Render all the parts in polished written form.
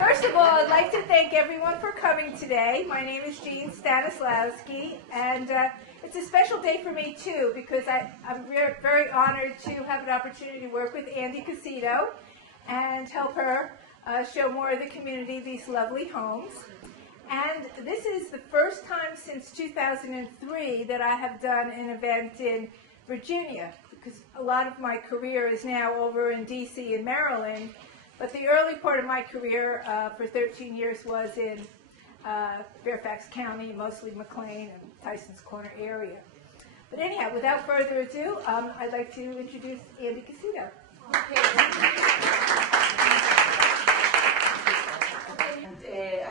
First of all, I'd like to thank everyone for coming today. My name is Jeanne Stanislawski, and it's a special day for me too because I'm very honored to have an opportunity to work with Andrea Cocito and help her show more of the community these lovely homes. And this is the first time since 2003 that I have done an event in Virginia, because a lot of my career is now over in DC and Maryland, but the early part of my career for 13 years was in Fairfax County, mostly McLean and Tysons Corner area. But anyhow, without further ado, I'd like to introduce Andrea Cocito.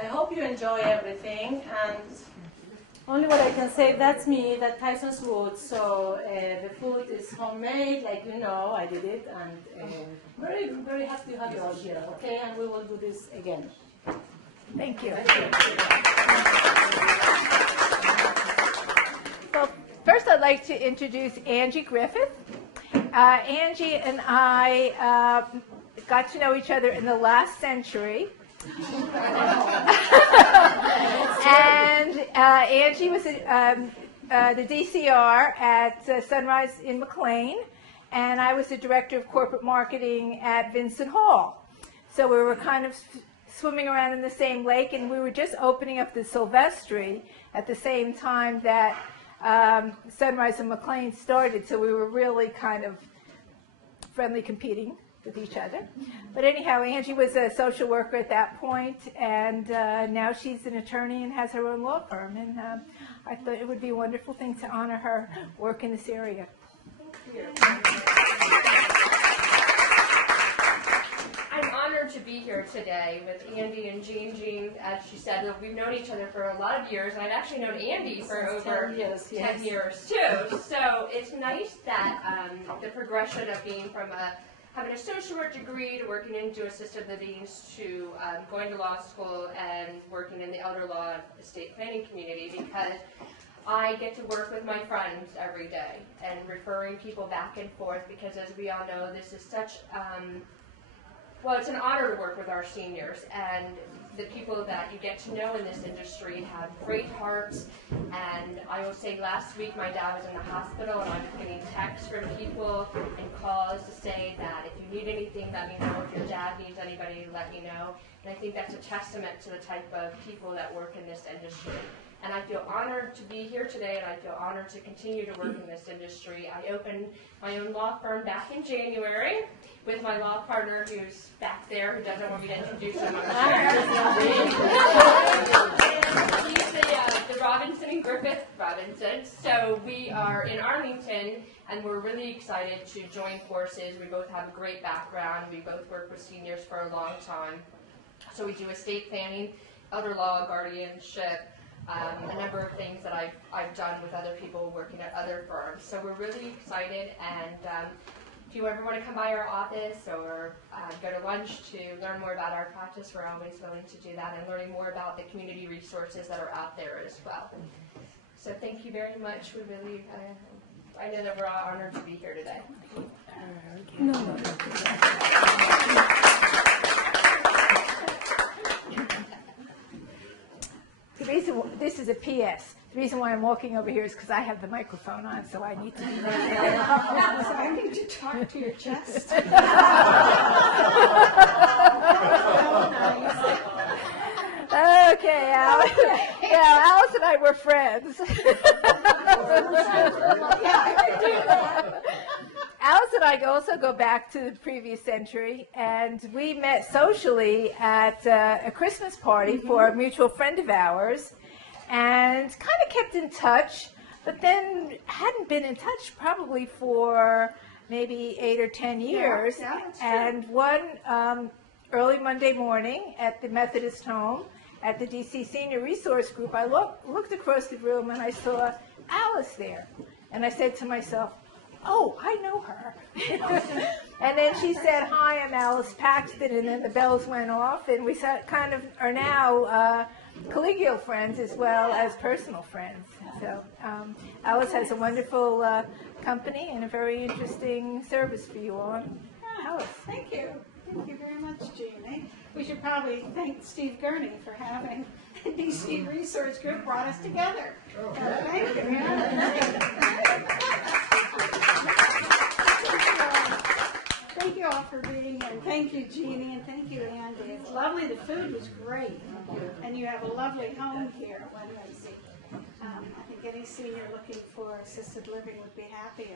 I hope you enjoy everything, and only what I can say, that's me, that Tysons Woods, so the food is homemade, like you know, I did it, and very happy to have you all here, okay, and we will do this again. Thank you. Well, first I'd like to introduce Angie Griffith. Angie and I got to know each other in the last century. And Angie was the DCR at Sunrise in McLean, and I was the Director of Corporate Marketing at Vincent Hall. So we were kind of swimming around in the same lake, and we were just opening up the Sylvestri at the same time that Sunrise and McLean started, so we were really kind of friendly competing with each other. But anyhow, Angie was a social worker at that point, and now she's an attorney and has her own law firm, and I thought it would be a wonderful thing to honor her work in this area. I'm honored to be here today with Andy and Jean. Jean, as she said, we've known each other for a lot of years, and I've actually known Andy for over 10 years too. So it's nice that the progression of being from having a social work degree to working into assisted living to going to law school and working in the elder law estate planning community, because I get to work with my friends every day and referring people back and forth, because as we all know, this is such well, it's an honor to work with our seniors, and the people that you get to know in this industry have great hearts. And I will say, last week my dad was in the hospital, and I was getting texts from people and calls to say that if you need anything, let me know. If your dad needs anybody, let me know. And I think that's a testament to the type of people that work in this industry. And I feel honored to be here today, and I feel honored to continue to work in this industry. I opened my own law firm back in January with my law partner, who's back there, who doesn't want me to introduce him. He's the Robinson and Griffith Robinson. So we are in Arlington, and we're really excited to join forces. We both have a great background. We both worked with seniors for a long time. So we do estate planning, elder law, guardianship, a number of things that I've done with other people working at other firms. So we're really excited, and if you ever want to come by our office or go to lunch to learn more about our practice, we're always willing to do that, and learning more about the community resources that are out there as well. So thank you very much. We really, I know that we're all honored to be here today. This is a PS. The reason why I'm walking over here is because I have the microphone on, so I need to be there. So I need to talk to your chest. Okay, Alice. Yeah, Alice and I were friends. Alice and I also go back to the previous century, and we met socially at a Christmas party for a mutual friend of ours, and kind of kept in touch, but then hadn't been in touch probably for maybe 8 or 10 years. Yeah, that's true. And one early Monday morning at the Methodist home at the DC Senior Resource Group, I looked across the room and I saw Alice there, and I said to myself, oh, I know her. And then she said, hi, I'm Alice Paxton, and then the bells went off, and we kind of are now collegial friends as well as personal friends. So Alice has a wonderful company and a very interesting service for you all. Alice, thank you. Thank you very much, Jeanne. We should probably thank Steve Gurney for having DC Resource Group brought us together. Thank you. Thank you all for being here. Thank you, Jeannie, and thank you, Andy. It's lovely. The food was great, and you have a lovely home here. I think any senior looking for assisted living would be happy.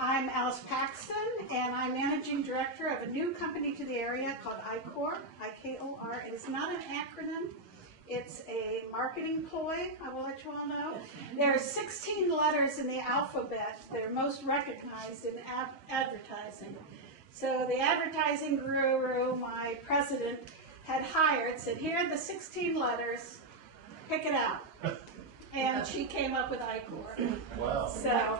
I'm Alice Paxton, and I'm Managing Director of a new company to the area called IKOR, I-K-O-R. It is not an acronym. It's a marketing ploy, I will let you all know. There are 16 letters in the alphabet that are most recognized in advertising. So the advertising guru, my president, had hired, said, here are the 16 letters, pick it out. And she came up with IKOR. Wow. So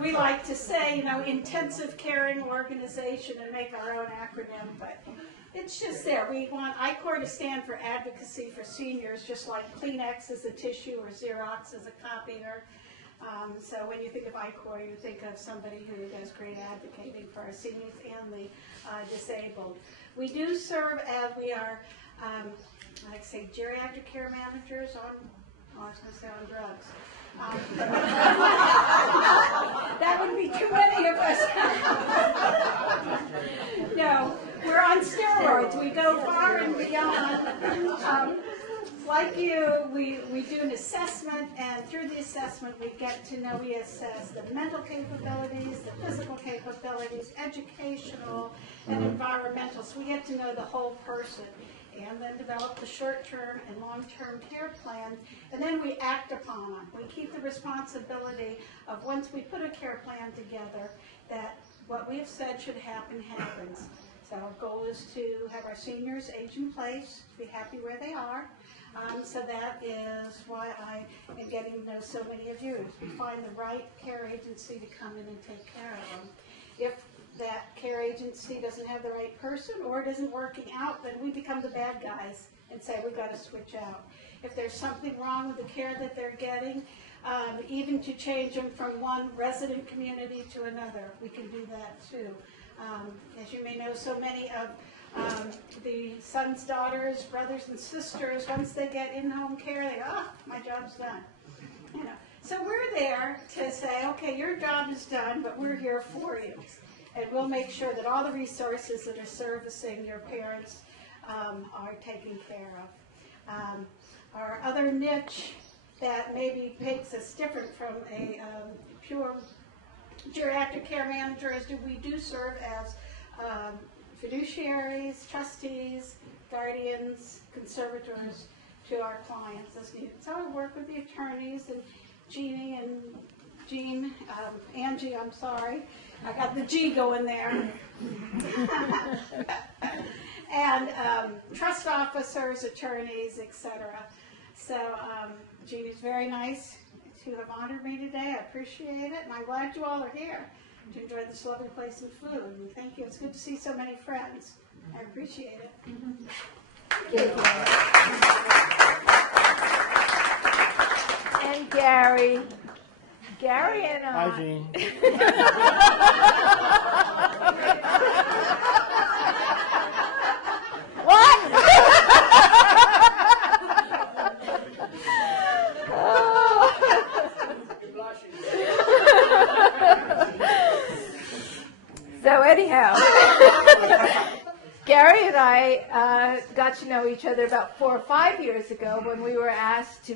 we like to say, intensive caring organization and make our own acronym, but it's just there. We want IKOR to stand for advocacy for seniors, just like Kleenex is a tissue or Xerox is a copier. So when you think of IKOR, you think of somebody who does great advocating for our seniors and the disabled. We do serve as we are, like I say, geriatric care managers on, I was going to say on drugs. That would be too many of us. No, we're on steroids. We go far and beyond. Like you, we do an assessment, and through the assessment we get to know, we assess the mental capabilities, the physical capabilities, educational and environmental. So we get to know the whole person, and then develop the short-term and long-term care plan, and then we act upon them. We keep the responsibility of once we put a care plan together, that what we have said should happen happens. So our goal is to have our seniors age in place, be happy where they are. So that is why I am getting to know so many of you. We find the right care agency to come in and take care of them. If that care agency doesn't have the right person or it isn't working out, then we become the bad guys and say we've got to switch out. If there's something wrong with the care that they're getting, even to change them from one resident community to another, we can do that too. As you may know, so many of the sons, daughters, brothers, and sisters, once they get in-home care, they go, my job's done. So we're there to say, okay, your job is done, but we're here for you. And we'll make sure that all the resources that are servicing your parents are taken care of. Our other niche that maybe makes us different from a pure geriatric care manager is we do serve as fiduciaries, trustees, guardians, conservators to our clients as needed. So I work with the attorneys and Jeanne, Angie, I'm sorry. I got the G going there. And trust officers, attorneys, etc. So Jeannie's very nice to have honored me today. I appreciate it, and I'm glad you all are here to enjoy this lovely place and food. And thank you. It's good to see so many friends. I appreciate it. Thank you. And Gary and I. Hi, Jean. So anyhow, Gary and I got to know each other about 4 or 5 years ago when we were asked to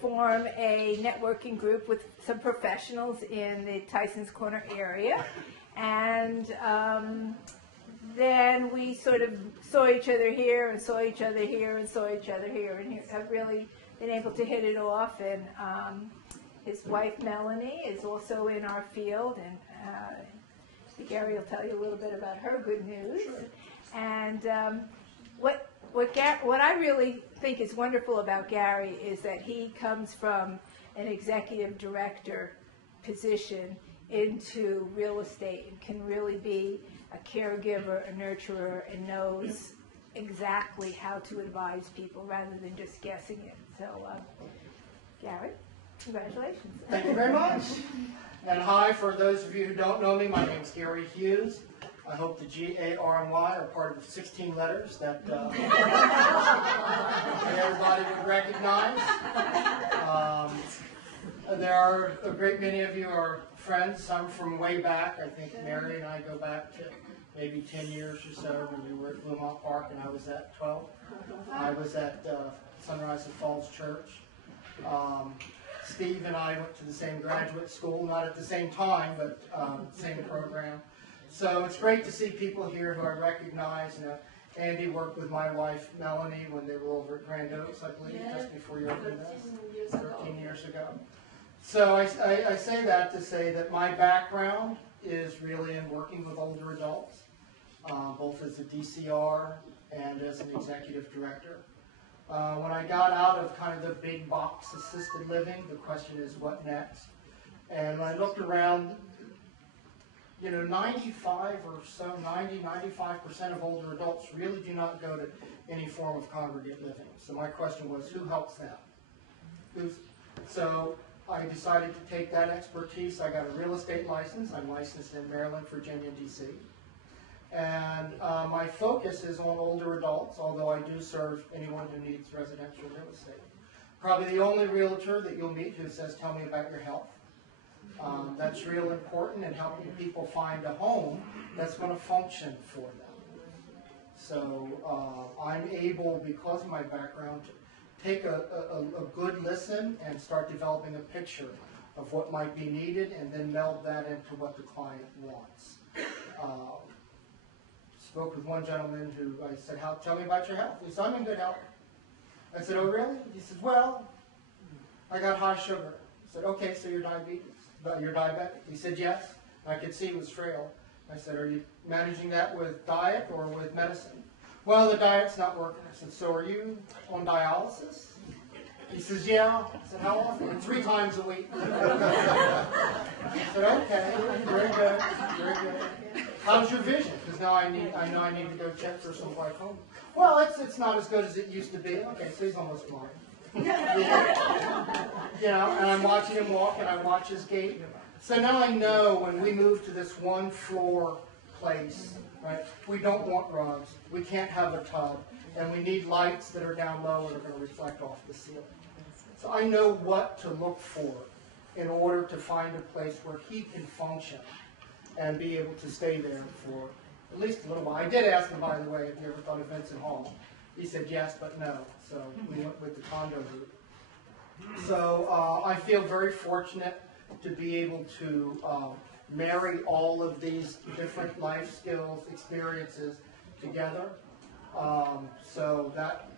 form a networking group with some professionals in the Tysons Corner area, and then we sort of saw each other here and saw each other here and saw each other here and here. I've really been able to hit it off, and his wife Melanie is also in our field, and Gary will tell you a little bit about her good news. Sure. And what I really think is wonderful about Gary is that he comes from an executive director position into real estate and can really be a caregiver, a nurturer, and knows exactly how to advise people rather than just guessing it. So, Gary, congratulations. Thank you very much. And hi, for those of you who don't know me, my name is Gary Hughes. I hope the G-A-R-M-Y are part of the 16 letters that everybody would recognize. There are a great many of you are friends, some from way back. I think Mary and I go back to maybe 10 years or so when you were at Bluemont Park and I was at 12. I was at Sunrise and Falls Church. Steve and I went to the same graduate school, not at the same time, but same program. So it's great to see people here who I recognize. You know, Andy worked with my wife, Melanie, when they were over at Grand Oaks, I believe, just before you opened this, 13 years ago. So I say that to say that my background is really in working with older adults, both as a DCR and as an executive director. When I got out of kind of the big box assisted living, the question is what next? And when I looked around, you know, 95 or so, 95% of older adults really do not go to any form of congregate living. So my question was, who helps them? So I decided to take that expertise. I got a real estate license. I'm licensed in Maryland, Virginia, and DC. And my focus is on older adults, although I do serve anyone who needs residential real estate. Probably the only realtor that you'll meet who says, tell me about your health. That's real important in helping people find a home that's going to function for them. So I'm able, because of my background, to take a good listen and start developing a picture of what might be needed and then meld that into what the client wants. Spoke with one gentleman who I said, tell me about your health. He said, I'm in good health. I said, oh really? He said, well, I got high sugar. I said, okay, so you're diabetic? He said, yes. I could see he was frail. I said, are you managing that with diet or with medicine? Well, the diet's not working. I said, so are you on dialysis? He says, yeah. I said, how often? 3 times a week. I said, okay, very good, very good. How's your vision? Because now I know I need to go check for some glaucoma. Well, it's not as good as it used to be. Okay, so he's almost blind. You know, and I'm watching him walk, and I watch his gait. So now I know when we move to this 1-floor place, right? We don't want rugs. We can't have a tub, and we need lights that are down low that are going to reflect off the ceiling. So I know what to look for in order to find a place where he can function and be able to stay there for at least a little while. I did ask him, by the way, if he ever thought of Vincent Hall. He said yes, but no. So we went with the condo route. So I feel very fortunate to be able to marry all of these different life skills, experiences together. So that,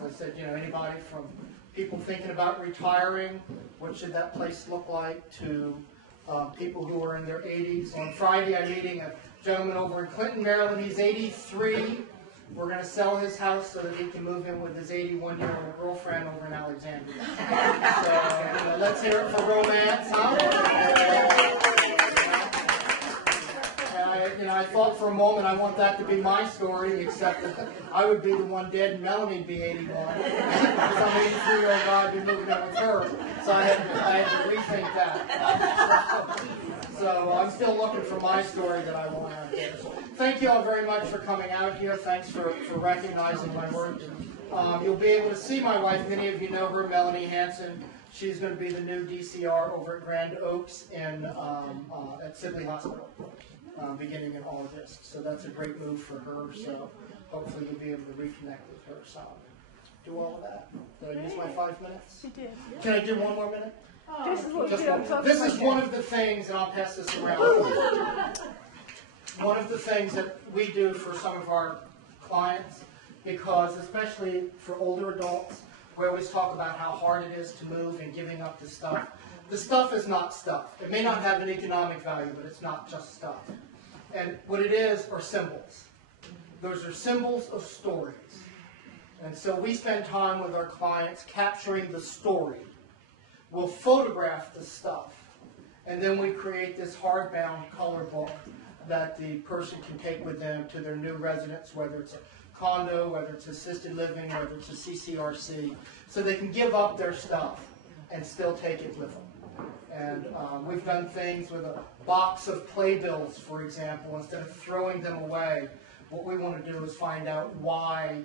as I said, you know, anybody from people thinking about retiring, what should that place look like, to people who are in their 80s. On Friday, I'm meeting a gentleman over in Clinton, Maryland. He's 83. We're going to sell his house so that he can move in with his 81-year-old girlfriend over in Alexandria. So let's hear it for romance, huh? And I thought for a moment I want that to be my story, except that I would be the one dead and Melanie would be 81. Because I'm 83-year-old guy, I'd be moving in with her. So I had to rethink that. So I'm still looking for my story that I want out there. So thank you all very much for coming out here. Thanks for recognizing my work. You'll be able to see my wife. Many of you know her, Melanie Hanson. She's going to be the new DCR over at Grand Oaks at Sibley Hospital, beginning in August. So that's a great move for her. So hopefully you'll be able to reconnect with her. So do all of that. Did I use my 5 minutes? You did. Can I do one more minute? This is what This is one of the things, and I'll pass this around. One of the things that we do for some of our clients, because especially for older adults, we always talk about how hard it is to move and giving up the stuff. The stuff is not stuff. It may not have an economic value, but it's not just stuff. And what it is are symbols. Those are symbols of stories. And so we spend time with our clients capturing the story. We'll photograph the stuff, and then we create this hardbound color book that the person can take with them to their new residence, whether it's a condo, whether it's assisted living, whether it's a CCRC, so they can give up their stuff and still take it with them. And we've done things with a box of playbills, for example. Instead of throwing them away, what we want to do is find out why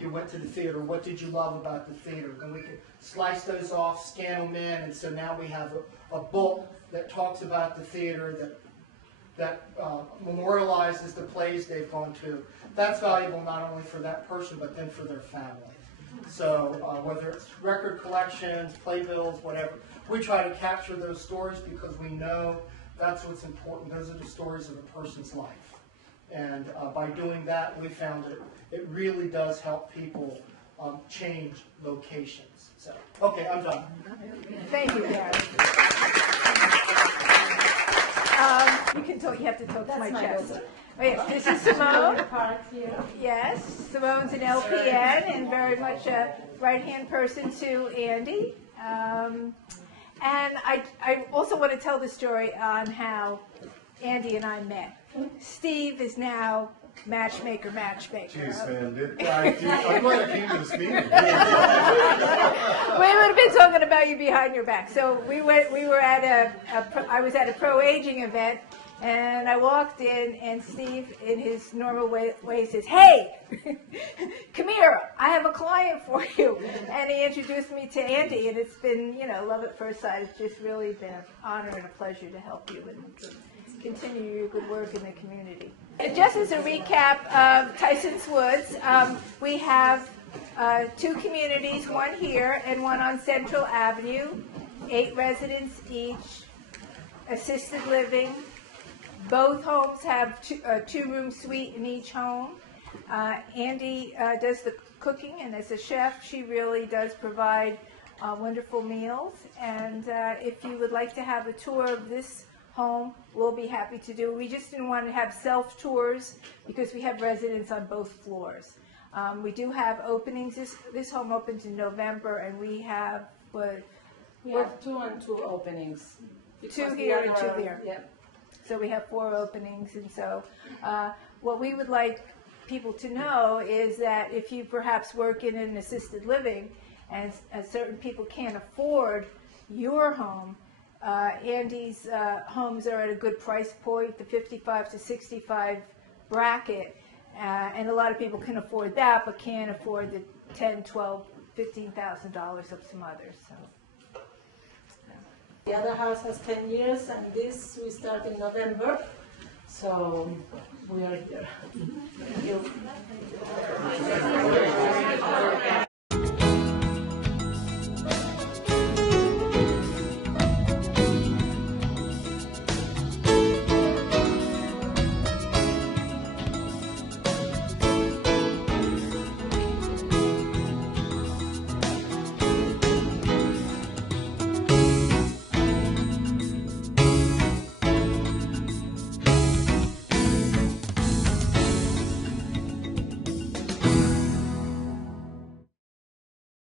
you went to the theater. What did you love about the theater? And we can slice those off, scan them in, and so now we have a book that talks about the theater, that memorializes the plays they've gone to. That's valuable not only for that person, but then for their family. So whether it's record collections, playbills, whatever, we try to capture those stories because we know that's what's important. Those are the stories of a person's life. And by doing that, we found that it really does help people change locations. So, okay, I'm done. Thank you, Gary. You can talk. You have to talk to my chest. Wait, this is Simone. Yes, Simone's an LPN and very much a right-hand person to Andy. And I also want to tell the story on how Andy and I met. Steve is now matchmaker. Jeez, man, I'm glad I came to this meeting. We would have been talking about you behind your back. So we were at I was at a pro-aging event, and I walked in, and Steve, in his normal way says, "Hey, come here, I have a client for you." And he introduced me to Andy, and it's been, love at first sight. It's just really been an honor and a pleasure to help you and continue your good work in the community. And just as a recap of Tysons Woods, we have 2 communities, one here and one on Central Avenue, 8 residents each, assisted living. Both homes have a 2-room suite in each home. Andy does the cooking, and as a chef, she really does provide wonderful meals. And if you would like to have a tour of this home, we'll be happy to do. We just didn't want to have self-tours because we have residents on both floors. We do have openings. This home opens in November, and we have We have 2 and 2 openings. 2 here and 2 there. Yeah. So we have 4 openings, and so what we would like people to know is that if you perhaps work in an assisted living and certain people can't afford your home, Andy's homes are at a good price point, the 55 to 65 bracket, and a lot of people can afford that, but can't afford the $10,000, $12,000, $15,000 of some others. So. The other house has 10 years, and this we start in November, so we are here. Thank you.